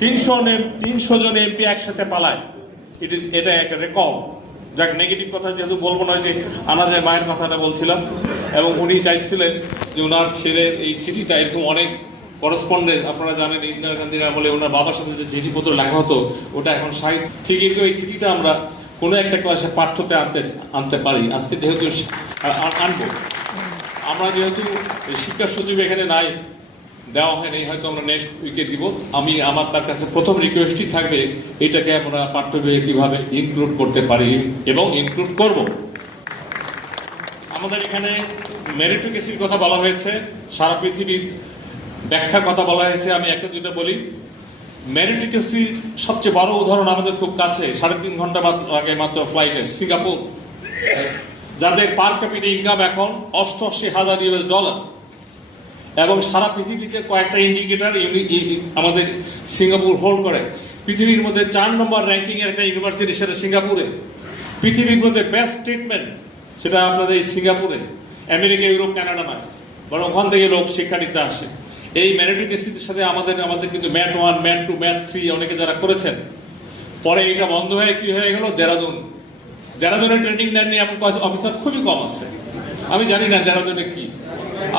300 জন MP একসাথে পালায়, এটা একটা রেকর্ড। যাক, নেগেটিভ কথা যেহেতু বলবো না, যে আনাজের মায়ের কথাটা বলছিলাম, এবং উনি চাইছিলেন যে ওনার ছেলের এই চিঠিটা, এরকম অনেক করসপন্ডেন্স আপনারা জানেন ইন্দিরা গান্ধীর আমলে ওনার বাবার সাথে যে চিঠিপত্র লেখা হতো ওটা এখন সাহিত্য। ঠিক এরকম এই চিঠিটা আমরা কোনো একটা ক্লাসে পাঠ্যতে আনতে পারি। আজকে যেহেতু আনবো, আমরা যেহেতু শিক্ষা সচিব এখানে নাই, দেওয়া হয়নি, হয়তো আমরা নেক্সট উইকে দিব। আমার তার কাছে প্রথম রিকোয়েস্টই থাকবে এটাকে আমরা পাঠ্যবইয়ে কিভাবে ইনক্লুড করতে পারি এবং ইনক্লুড করব। আমাদের এখানে মেরিটোক্রেসির কথা বলা হয়েছে, সারা পৃথিবীর ব্যাখ্যার কথা বলা হয়েছে। আমি একটা দুটো বলি। মেরিটোক্রেসির সবচেয়ে বড় উদাহরণ আমাদের খুব কাছে, 3.5 ঘন্টা লাগে মাত্র ফ্লাইটে, সিঙ্গাপুর, যাদের পার ক্যাপিটা ইনকাম এখন $88,000 এবং সারা পৃথিবীতে কয়েকটা ইন্ডিকেটর আমাদের সিঙ্গাপুর হোল্ড করে। পৃথিবীর মধ্যে 4 নম্বর র্যাঙ্কিং এর একটা ইউনিভার্সিটি, সেটা সিঙ্গাপুরে। পৃথিবীর মধ্যে বেস্ট ট্রিটমেন্ট, সেটা আপনাদের এই সিঙ্গাপুরে। আমেরিকা, ইউরোপ, কানাডা নয়, বরং ওখান থেকে লোক শিক্ষা নিতে আসে। এই মেরিটোক্রেসির সাথে আমাদের কিন্তু ম্যাথ 1, ম্যাথ 2, ম্যাথ 3 অনেকে যারা করেছেন, পরে এটা বন্ধ হয়ে কি হয়ে গেল, দেরাদুনের ট্রেনিং নেননি এমন অফিসার খুবই কম আছে। আমি জানি না দেরাদুনে কি,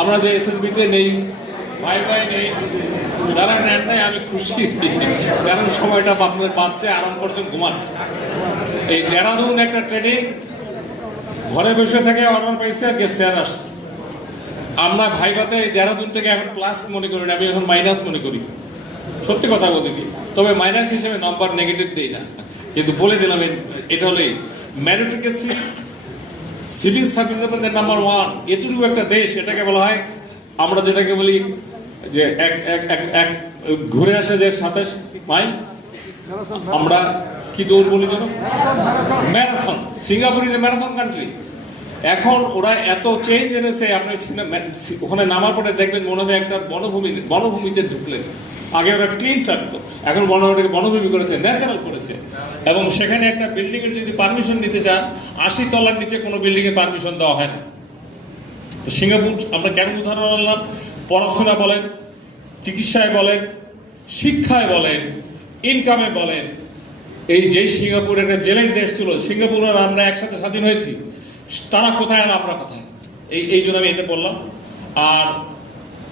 আমরা যে এসএসবিতে নেই, ভাই নেই, যারা নেন নাই আমি খুশি, কারণ সময়টা আপনাদের বাচ্চা আরাম করছেন, ঘুমান। এই দেরাদুন একটা ট্রেনিং, ঘরে বসে থেকে অর্ডার পাইছে আর গেছে আর আসছে। আমরা ভাইভাতে দেরাদুনটাকে এখন প্লাস মনে করি না, আমি এখন মাইনাস মনে করি, সত্যি কথা বলতে কি। তবে মাইনাস হিসেবে নাম্বার নেগেটিভ দিই না, কিন্তু বলে দিলাম এটা হলেই মেরিটোক্রেসি সিভিল সার্ভিসের মধ্যে নাম্বার 1। এতটুকু একটা দেশ, এটাকে বলা হয়, আমরা যেটাকে বলি যে এক ঘুরে আসে যে 27 মাইল, আমরা কি দৌড় বলি যেন, marathon. Singapore is a marathon country. এখন ওরা এত চেঞ্জ এনেছে, আপনি ওখানে নামার পরে দেখবেন মনে হবে একটা বনভূমিতে ঢুকলেন। আগে ওরা ক্লিন থাকতো, এখন ওটাকে বনভূমি করেছে, ন্যাচারাল করেছে। এবং সেখানে একটা বিল্ডিং এর যদি পারমিশন নিতে যান, 80 তলার নিচে কোনো বিল্ডিং এর পারমিশন দেওয়া হয় না। তো সিঙ্গাপুর আমরা কেন উদাহরণ আনলাম? পড়াশোনা বলেন, চিকিৎসায় বলেন, শিক্ষায় বলেন, ইনকামে বলেন, এই যেই সিঙ্গাপুর একটা জেলের দেশ ছিল, সিঙ্গাপুর আর আমরা একসাথে স্বাধীন হয়েছি, তারা কোথায় আর আমরা কোথায়, এই জন্য আমি এটা বললাম। আর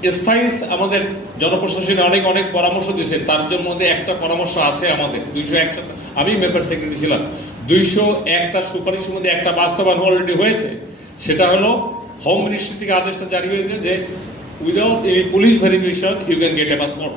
এসআইস আমাদের জনপ্রশাসনে অনেক পরামর্শ দিয়েছেন, তার জন্য মধ্যে একটা পরামর্শ আছে আমাদের 201, আমি মেম্বার সেক্রেটারি ছিলাম, 201টা সুপারিশের মধ্যে একটা বাস্তবায়ন অলরেডি হয়েছে। সেটা হলো হোম মিনিস্ট্রি থেকে আদেশটা জারি হয়েছে যে without any police verification you can get a passport.